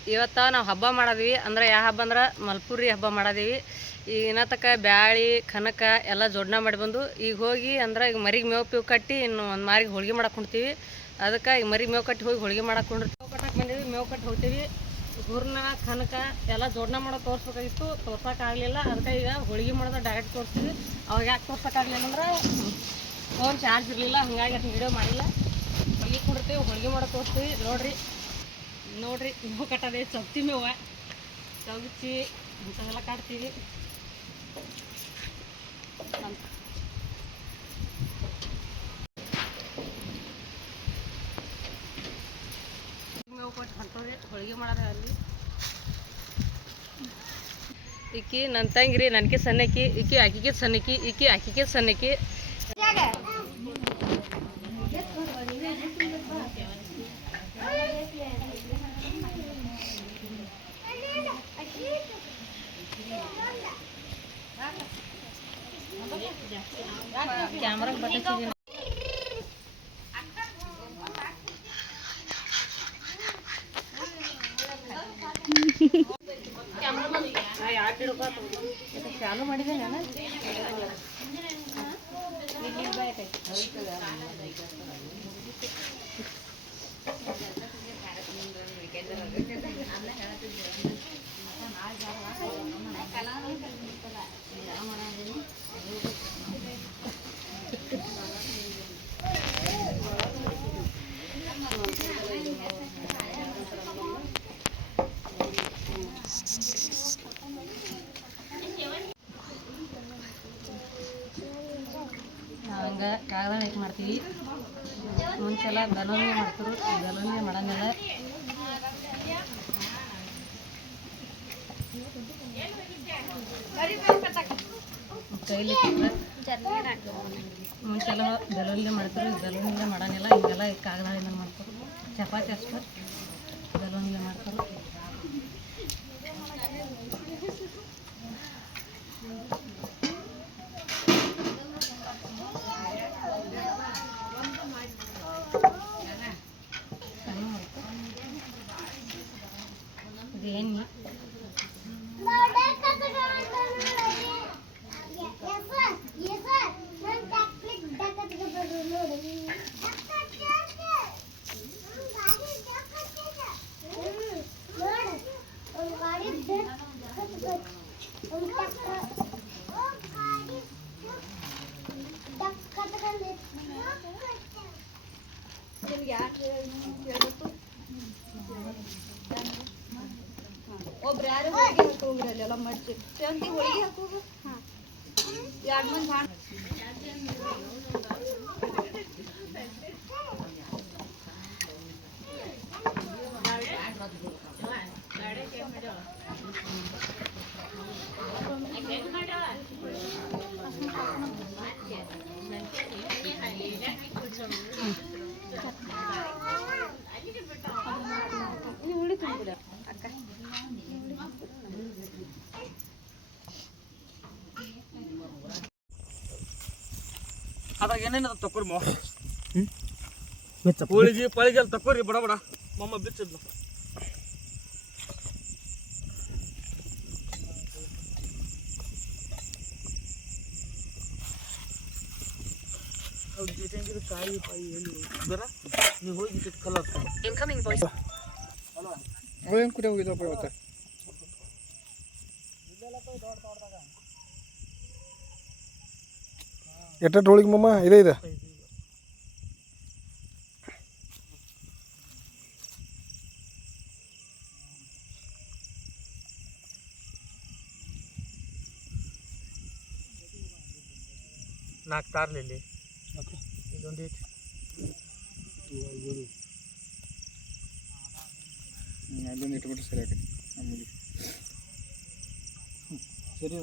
ಇವತ್ತು ನಾವು ಹಬ್ಬ ಮಾಡದೀವಿ. ಅಂದ್ರೆ ಯಾವ ಹಬ್ಬ ಅಂದ್ರೆ ಮಲ್ಪುರಿ ಹಬ್ಬ ಮಾಡದೀವಿ. ಈಗ ಇನ್ನತಕ ಬ್ಯಾಳಿ, ಕನಕ ಎಲ್ಲ ಜೋಡಣೆ ಮಾಡಿ ಬಂದು ಈಗ ಹೋಗಿ ಅಂದ್ರೆ ಈಗ ಮರಿಗೆ ಮೇವು ಪೀವು ಕಟ್ಟಿ ಇನ್ನು ಒಂದು ಮಾರಿಗೆ ಹೋಳಿಗೆ ಮಾಡಕ್ಕೆ ಕುಣ್ತೀವಿ ಅದಕ್ಕೆ ಈಗ ಮರಿಗೆ ಮೇವು ಕಟ್ಟಿ ಹೋಗಿ ಹೋಳಿಗೆ ಕುಂಡ್ರಿ. ಮೇವು ಕಟ್ಟಕ್ಕೆ ಬಂದೀವಿ, ಮೇವು ಕಟ್ಟಿ ಹೋಗ್ತೀವಿ. ಹೂರ್ಣ ಕನಕ ಎಲ್ಲ ಜೋಡಣೆ ಮಾಡೋ ತೋರಿಸ್ಬೇಕಾಗಿತ್ತು. ತೋರ್ಸೋಕ್ಕಾಗಲಿಲ್ಲ ಅದಕ್ಕೆ ಈಗ ಹೋಳಿಗೆ ಮಾಡೋದು ಡೈರೆಕ್ಟ್ ತೋರಿಸ್ತೀವಿ. ಅವಾಗ ಯಾಕೆ ತೋರ್ಸೋಕ್ಕಾಗಲಿಲ್ಲ ಅಂದ್ರೆ ಫೋನ್ ಚಾರ್ಜ್ ಇರಲಿಲ್ಲ. ಹಾಗಾಗಿ ಅದು ವಿಡಿಯೋ ಮಾಡಿಲ್ಲ. ಹೋಳ್ಗೆ ಕೊಡ್ತೀವಿ ಹೋಳಿಗೆ ಮಾಡೋ ತೋರಿಸ್ತೀವಿ. ನೋಡ್ರಿ. ನೋಡ್ರಿ ಮೇವು ಕಟ್ಟದೆ ಚಪ್ತಿ ಮೇವ. ಚೌಚಿ, ಇಂಥವೆಲ್ಲ ಕಾಡ್ತೀವಿ ಮೇವು ಕೊಟ್ಟು ಹೊಂಟವ್ರಿ ಹೋಳಿಗೆ ಮಾಡೋದ ಅಲ್ಲಿ. ಈಕಿ ನನ್ನ ತಂಗಿರಿ ನನಗೆ ಸಣ್ಣಕಿ ಈಕಿ ಆಕಿಗೆ ಸಣ್ಣಕಿ ಈಕಿ ಆಕಿಗೆ ಸಣ್ಣಕಿ ಕ್ಯಾಮ್ರಾ ಬಟ್ಟಿಸಿದ್ದೀನಿ ಚಾಲು ಮಾಡಿದೆ ನಾನು ಹಂಗೆ ಕಾಗದ ಹಿಟ್ಟು ಮಾಡ್ತೀವಿ. ಮುಂಚೆಲ್ಲ ಬೆಲೂನ್ಗೆ ಮಾಡ್ತಾರೆ ಬೆಲೂನ್ಗೆ ಮಾಡಂಗಿಲ್ಲ. ಕೈಲಿ ಮುಂಚೆಲ್ಲ ಬೆಲೂನ್ಗೆ ಮಾಡ್ತಾರೆ ಬೆಲೂನ್ಗೆ ಮಾಡಂಗಿಲ್ಲ. ಹಿಂಗೆಲ್ಲ ಕಾಗದ ಮಾಡ್ತಾರೆ ಚಪಾತಿ ಅಷ್ಟು ಬೆಲೂನ್ಗೆ ಮಾಡ್ತಾರೆ ಸಣ್ಣ ಮಾಡ್ತಾರೆ ಇದು ಎಣ್ಣೆ ಒಬ್ರು ಯಾರು ಹೋಳಿಗೆ ಹಾಕೋಗ್ರಿ ಅಲ್ಲೆಲ್ಲ ಮಡ್ಚಿ ಶಾಂತಿ ಹೋಳಿಗೆ ಹಾಕೋದು ಎರಡು ಮಂದಿ ಹಾಂ ಅದಾಗ ಏನೇನದ ತಕೋರಿ ಮಾವ? ಹೋಳಿಗೆ ಪಳಿಗೆ ಅಲ್ಲಿ ತಕೋರಿ ಬಡ ಬಡ. ಮಮ್ಮ ಬಿಚ್ಚಿದ್ಲು. ಅವ್ರ ಜೊತೆಗಿರೋ ಕಾಯಿ ಪಾಯಿ ಎಲ್ಲಿ ಬರ ನೀವು ಹೋಗಿ ಕಲರ್ ಇನ್ಕಮಿಂಗ್ ವಾಯ್ಸ್ ಅವೇನು ಕುಡಿ ಹೋಗಿದ್ದಪ್ಪ ಇವತ್ತು? ಎಟ್ಟ ಹೋಳಿಗೆ ಮಮ್ಮ ಇದೆ ಇದೆ ನಾಲ್ಕು ತಾರ್ಲಿ ಇಲ್ಲಿ ಇದೊಂದು ಐತಿ ಅದೊಂದು ಇಟ್ಬಿಟ್ರೆ ಸರಿ ಆಗೈತಿ ಆಮೇಲೆ ಸರಿ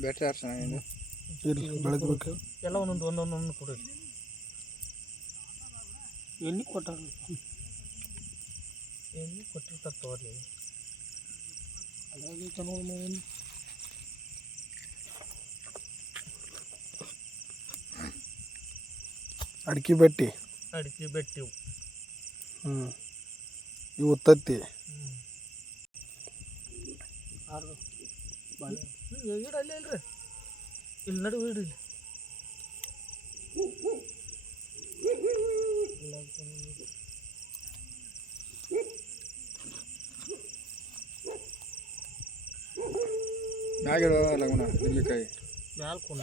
Bertar sana ini. Hmm. ಬೆಳಗ್ಬೇಕು ಎಲ್ಲ ಒಂದೊಂದು ಒಂದೊಂದು ಕೊಡಿರಿ ಕೊಡಿ ಎಣ್ಣೆ ಕೊಟ್ಟಾರ ಎಣ್ಣೆ ಕೊಟ್ಟಿರ್ತಾರೆ ತಗೋರಿ ಅಡಿಕೆ ಬೆಟ್ಟಿ ಅಡಿಕೆ ಬೆಟ್ಟಿವು ಹ್ಞೂ ಇವು ತತ್ತಿ ಹ್ಞೂ ಅಲ್ಲೇ ಇಲ್ರಿ ಇಲ್ಲಿ ನಡು ಇಡು ಇಲ್ಲಿ. ಮ್ಯಾಗಿಡೋ ಲಗುನ ನಿಂಬೆಕಾಯಿ. ಮ್ಯಾಲ ಕುಂಡ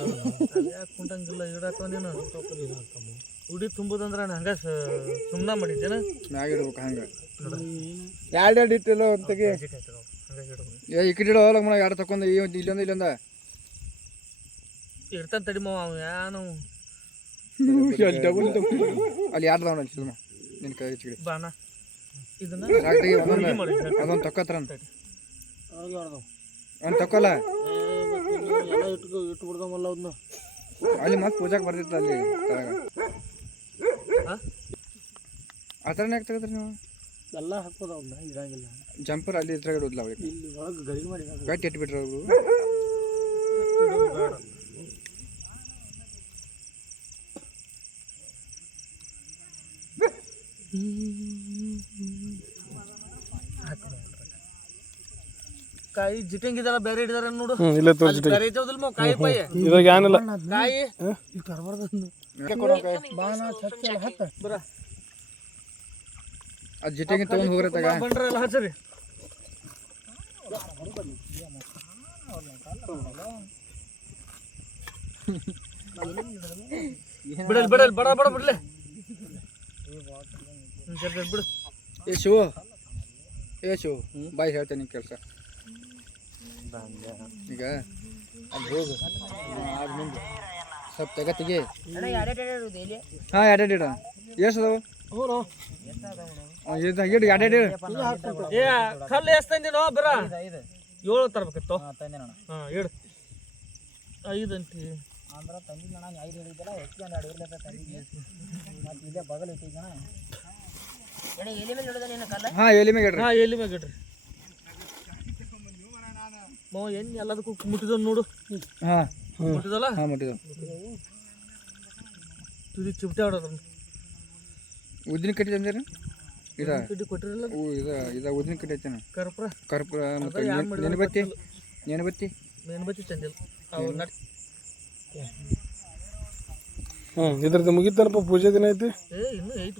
ಯಾಕೆ ಕುಂಟಂಗಿಲ್ಲ? ಇಡಾಕೊಂದೇನು ಉಡಿ ತುಂಬುದಂದ್ರೆ ನಾನು ಹಂಗೆ ಸುಮ್ಮನೆ ಮಾಡಿದ್ದೇನ? ಮ್ಯಾಗಿಡ್ಬೇಕು ಹಂಗೆ. ಎರಡು ಎರಡು ಇಟ್ಟಿಲ್ಲ ಇಡು ಏ ಈ ಕಡೆ ಇಡೋ ಲಗುನ ಎರಡು ಇಲ್ಲೊಂದು ಇಲ್ಲೊಂದ. ಇರ್ತಾನೆ ತಡಿ ಮಾವ ಅವ ಏನು ಅಲ್ಲಿ ಅದಾವಣ ಅಲ್ಲಿ ಸುಮ್ಮ ನಿನ್ನ ಕೈ ಹೆಚ್ಚು ಕಡೆ ಬಾಣ. ಇದನ್ನ ಸಾಕ್ರಿ ಹೋಳ್ಗೆ ಒಂದೊಂದು ಮಾಡಿ ಅದೊಂದು ತಕ್ಕೋತ್ರ ಅಂತ ಒಂದು ತೊಕ್ಕೊಲ್ಲ? ಎಲ್ಲ ಇಟ್ಕೊ ಇಟ್ಟು ಬಿಡ್ದಮಲ್ಲ ಅದನ್ನ ಅಲ್ಲಿ ಮತ್ತೆ ಪೂಜಾಕ್ ಬರ್ತಿತ್ತು ಅಲ್ಲಿ ತಳಗ? ಆ? ಥರನೇ ಯಾಕೆ ತೆಗೆದ್ರಿ ನೀವು? ಎಲ್ಲ ಹಾಕ್ಬೋದು ಅವ್ನ ಇರಂಗಿಲ್ಲ. ಜಂಪರ್ ಅಲ್ಲಿ ಇದ್ರಾಗ ಇಡೋದಿಲ್ಲ ಅವಳಿಗೆ. ಇಲ್ಲಿ ಒಳಗೆ ಗರಿ ಮಾಡಿ ಗಟ್ಟಿ ಇಟ್ಬಿಟ್ರೆ ಅವರು. ಕಾಯಿ ಜಿಟಿಂಗ್ ಇದೆಲ್ಲ ಬೇರೆ ಹಿಡಿದಾರ ನೋಡು. ಇಲ್ಲ ತೋರಿಸಿ ಬೇರೆ ಐತವದಿಲ್ಲ ಮಾವ ಕಾಯಿ ಪಾಯಿ. ಇದು ಏನಿಲ್ಲ ಕಾಯಿ. ಬರ. ಆ ಜಿಟ್ಟಿಗೆ ತೊಗೊಂಡು ಹೋಗ್ರೆ ತಗ. ಬಂದ್ರ ಎಲ್ಲ ಹಚ್ಚರಿ ಬಿಡಲ್ ಬಿಡಲ್ ಬಡ ಬಡ ಬಿಡ್ಲೆ. ಬಿಡು. ಏ ಶಿವು. ಏ ಶಿವು ಬಾಯ್ ಹೇಳ್ತೇನೆ ಕೆಲಸ. ಈಗ ಅಲ್ಲಿ ಹೋಗು. ಆಗ ನಿಂದು. ಸ್ವಲ್ಪ ತೆಗ ತೆಗಿ. ಹಾಂ ಎರಡೆರಡು ಇಡ ಎಷ್ಟು ಅದಾವು ಇದು ಇಡು ಎರಡೆರಡು ಏ ಕಲ್ಲು ಎಷ್ಟು ತಂದಿನೋ ಬರ. ಏಳು ತರ್ಬೇಕಿತ್ತು. ಹಾಂ ಇಡು ಐದು ಅಂತಿ. ಹಾಂ ಮ್ಯಾಗ ಇಡ್ರಿ. ಹಾಂ ಎಲ್ಲಿ ಮ್ಯಾಗ ಇಡ್ರಿ. ಮೋ ಎಣ್ಣೆ ಎಲ್ಲದಕ್ಕೂ ಮುಟ್ಟಿದ ನೋಡು. ಹಾಂ ಮುಟ್ಟಿದಲ್ಲ? ಹಾಂ ಮುಟ್ಟಿದ್ದು ತುದಿ ಚಿಪ್ಟೆ ಆಡೋದು ಉದ್ದಿನ ಕಟ್ಟಿ ತಂದಿರಿ? ಇದ ಕೊಟ್ಟಿರಲ್ಲ? ಇದ ಇದ ಉದ್ದಿನ ಕಟ್ಟಿ ಐತೇನ? ಕರ್ಪುರ. ಕರ್ಪುರ ಮತ್ತು ಯಾರ್ ಮಾಡಿದಾರೋ ನೆನಬತ್ತಿ ನೆನಬತ್ತಿ ಮೇನ್ಬತ್ತಿ ತಂದಿಲ್ಲ. ಅವು ನಡ್ ಹ್ಞೂ ಇದ್ರದ್ದು ಮುಗಿತನಪ್ಪ ಪೂಜೆ ದಿನ ಐತಿ. ಏ ಇನ್ನೂ ಐತಿ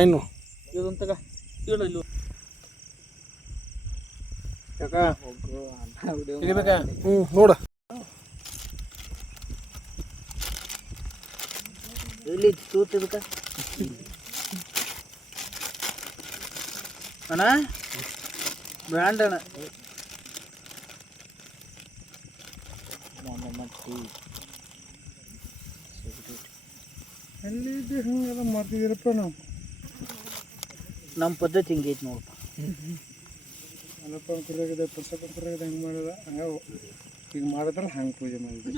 ಏನು ಇದೊಂದು ತಗ ಇಡು ಇಲ್ಲಿ ತೆಗಿಬೇಕಾ ಹ್ಞೂ ನೋಡ ಎಲ್ಲಿ ತೂತ್ ಇದಕ್ಕ ಅಣ್ಣ ಬ್ರ್ಯಾಂಡ್ ಅಣ್ಣ ಎಲ್ಲಿದ್ದೆ ಹಿಂಗೆಲ್ಲ ಮಾಡ್ತಿದ್ದೀರಪ್ಪ ನಾವು? ನಮ್ಮ ಪದ್ಧತಿ ಹಿಂಗೈತೆ ನೋಡಪ್ಪ. ಅಲ್ಲಪ್ಪ ಕುರ್ರಾಗಿದೆ ಪುಸ್ತಕ ಕುರ್ರಾಗಿದೆ ಹಂಗೆ ಮಾಡಿದ ಹಂಗೆ ಈಗ ಮಾಡಿದ್ರೆ ಹಂಗೆ ಪೂಜೆ ಮಾಡಿದ್ವಿ.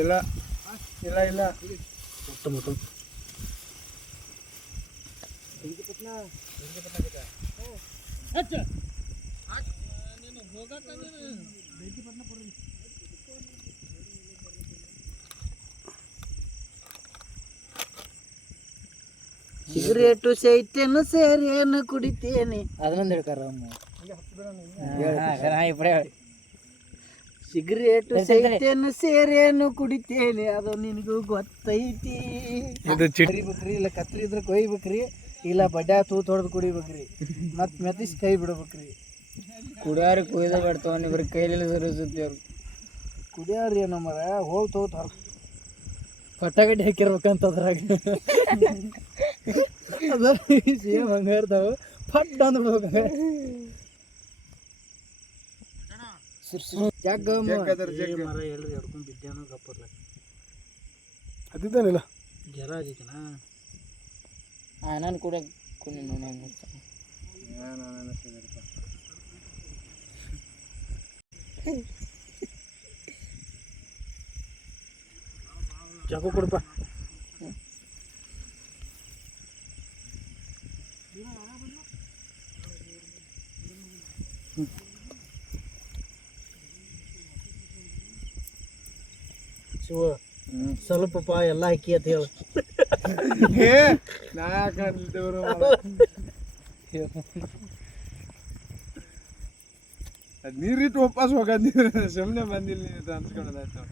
ಇಲ್ಲ ಇಲ್ಲ ಇಲ್ಲ. ಸಿಗರೇಟು ಸೈತೇನು ಸೇರೇನು ಕುಡಿತೇನೆ. ಅದನ್ನೊಂದು ಹೇಳ್ಕಾರ ಸಿಗರೇಟು ಸೈತೇನು ಸೇರೇನು ಕುಡಿತೇನೆ. ಅದು ನಿನಗೂ ಗೊತ್ತೈತಿ. ಇದು ಚಿಟ್ ಕರಿಬೇಕ್ರಿ ಇಲ್ಲ ಕತ್ರಿ ಇದ್ರೆ ಕೊಯ್ಬೇಕ್ರಿ ಇಲ್ಲ ಬಡ್ಡ ತೂತ್ ಹೊಡೆದು ಕುಡಿಬೇಕ್ರಿ. ಮತ್ ಮೆತ್ತಿಸಿ ಕೈ ಬಿಡ್ಬೇಕ್ರಿ. ಕುಡಿಯಾರ ಕುಯ್ದ ಬಿಡ್ತಾವ ನೀವು ಕೈಲಿಲ್ಲ ಸರಿಸುತ್ತೆ ಅವ್ರು. ಕುಡಿಯಾರ್ರಿ ನಮ್ಮರ ಹೋಗಿ ತೋತ ಹಾಕಿರ್ಬೇಕಂತ ಅದ್ರಾಗ. ಅದ ಸೇಮ್ ಹಂಗೆ. ಇರ್ತಾವ ಫಟ್ ಅಂದ್ಬಿಡ್ಬೇಕು ಜಗ್ಗ ಮರ ಎಲ್ರಿ ಎಡ್ಕೊಂಡ್ ಬಿದ್ದಾನು ಗಪ್ಪರ್ಲ ಅದಿದ್ದಾನಿಲ್ಲ. ಜರ ಅದೈತನ ನಾನು ಕೂಡ ಕುನಿ ನೋಡಿ ಹೆಂಗೆ ಕೊಡಪ್ಪ ಶಿವ ಸ್ವಲ್ಪಪ್ಪ ಎಲ್ಲ ಅಕ್ಕಿ ಅಂತ ಹೇಳು. ನೀರಿಟ್ಟು ವಾಪಸ್ ಹೋಗಂದಿ ಸುಮ್ಮನೆ ಬಂದಿಲ್ಲ ನೀವು ಅನ್ಸ್ಕೊಳ್ಳೋದಾಯ್ತು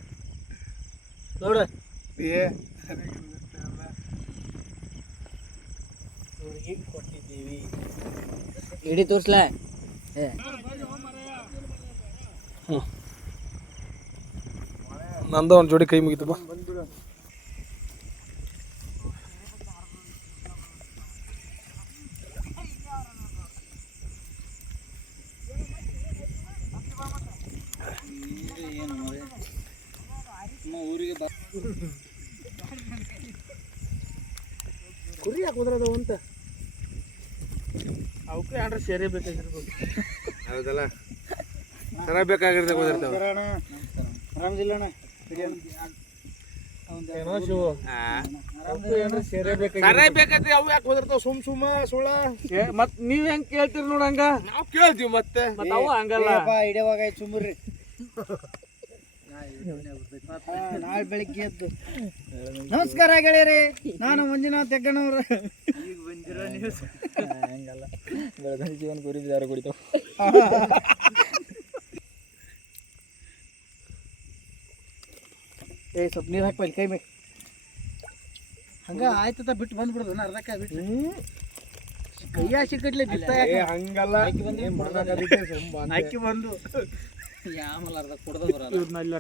ನೋಡ. ಏ ಇವ್ರಿಗೆ ಕೊಟ್ಟಿದ್ದೀವಿ. ಇಡೀ ತೋರ್ಸ್ಲಾ. ನಂದು ಒಂದು ಜೋಡಿ ಕೈ ಮುಗಿತಪ್ಪ ಕುರಿ ಹಾಕೋದ್ರದ ಅಂತ? ಅವಕ್ಕೆ ಏನಾರ ಸೇರೇ ಬೇಕಾಗಿರ್ಬೇಕು ಹೌದಲ್ಲ? ಸರ ಬೇಕಾಗಿರ್ತದೆ ಗೊತ್ತಿರ್ತಾವ ಆರಾಮದಿಲ್ಲ ಅಣ್ಣ? ಏನೋ ಶಿವ ಅವಕ್ಕೆ ಏನ್ರ ಸೇರೇ ಬೇಕಾಗಿ ಸರ ಬೇಕಾದ್ರೆ ಅವು ಯಾಕೆ ಹೋದಿರ್ತಾವ ಸುಮ್ ಸುಮ್ಮ ಸುಳ ಮತ್ ನೀವ್ ಹೆಂಗ್ ಕೇಳ್ತೀರಿ ನೋಡಂಗ ನಾವ್ ಕೇಳ್ತೀವಿ ಮತ್ತೆ. ಮತ್ ಅವು ಹಂಗಲ್ಲ. ಇಡವಾಗ ಆಯ್ತು ಸುಮ್ಮರ್ರಿ ನಾಳೆ ಬೆಳಿಗ್ಗೆ ಎದ್ದು. ನಮಸ್ಕಾರ ಗೆಳೆಯರಿ. ನಾನು ಮಂಜುನಾಥ್ ಹೆಗ್ಗಣ್ಣವ್ರು ಹಂಗಲ್ಲ. ಬೆಳೆದ ಜೀವನ ಕುರಿ ಯಾರು ಕುಡಿತಾವ ಏ ಸ್ವಲ್ಪ ನೀರು ಹಾಕ್ಬಲ್ಲಿ ಕೈ ಬೇಕು ಹಂಗ ಆಯ್ತದ ಬಿಟ್ಟು ಬಂದ್ಬಿಡುದು ನಾ ಅರ್ಧಕ್ಕ ಬಿಟ್ಟು. ಕೈ ಆಶೆ ಕಟ್ಲೆ ಬಿತ್ತ ಏ ಹಂಗಲ್ಲ. ಅಕ್ಕಿ ಹಾಕಿ ಬಂದು. ಯಾಮಲ್ಲ ಅರ್ಧ ಕುಡ್ದ ಬರಲ್ಲ. ಇವ್ರನ್ನ ಇಲ್ಲ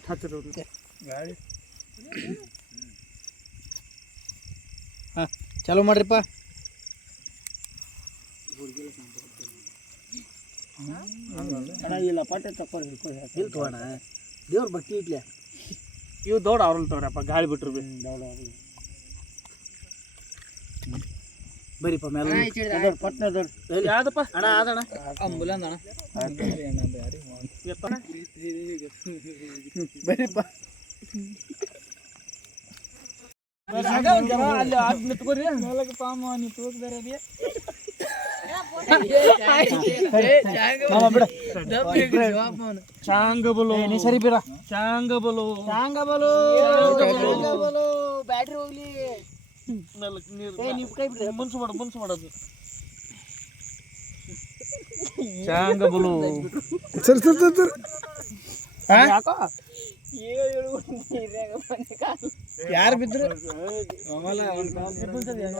ಹಾ ಚಾಲೂ ಮಾಡ್ರಿಪ್ಪ. ಅಣ್ಣ ಇಲ್ಲ ಪಾಟೆ ತಕ್ಕೊಂಡು ಹಿಡ್ಕೊಂಡು ಇಲ್ಲಿ ತಗೋಣ ದೇವ್ರ ಭಕ್ತಿ ಇಟ್ಲೆ ಇವ್ ದೊಡ್ಡ ಅವ್ರಲ್ಲ ತೋರಪ್ಪ ಗಾಳಿ ಬಿಟ್ರು ಬಿ ಬರೀಪ ಮೇಲೆ ಪಟ್ನ ದೊಡ್ಡ ಯಾವ್ದಪ್ಪ ಅಣ್ಣ ಆದಣ್ಣ ಅಂಬುಲಂದ ಬರೀಪ ಅಲ್ಲಿ ಆದ್ ನಿಂತ್ಕೋರಿ ಚಾಂಗ ಬಲು ನೀ ಸರಿ ಬಿಡ ಚಾಂಗ ಬಲು ಹಂಗ ಬಲು ಬಲು ಬ್ಯಾಟ್ರಿ ಹೋಗ್ಲಿ ನಾಲ್ಕು ನೀರು ಏ ನೀವು ಕೈ ಬಿಡ್ರಿ ಮುನ್ಸು ಮಾಡು ಮುನ್ಸು ಮಾಡೋದು ಚಾಂಗ ಬಲು ಸರಿ ಸರಿ ಸರಿ ಸರಿ ಯಾಕೋ ಯಾರು ಬಿದ್ರು?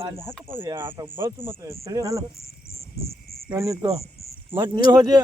ಅಲ್ಲಿ ಹಾಕಪ್ಪ ಆತ ಬಳಸು ಮತ್ತೆ ತಿಳಿಯಲ್ಲ ಮತ್ ನೀವು ಹೋದಿ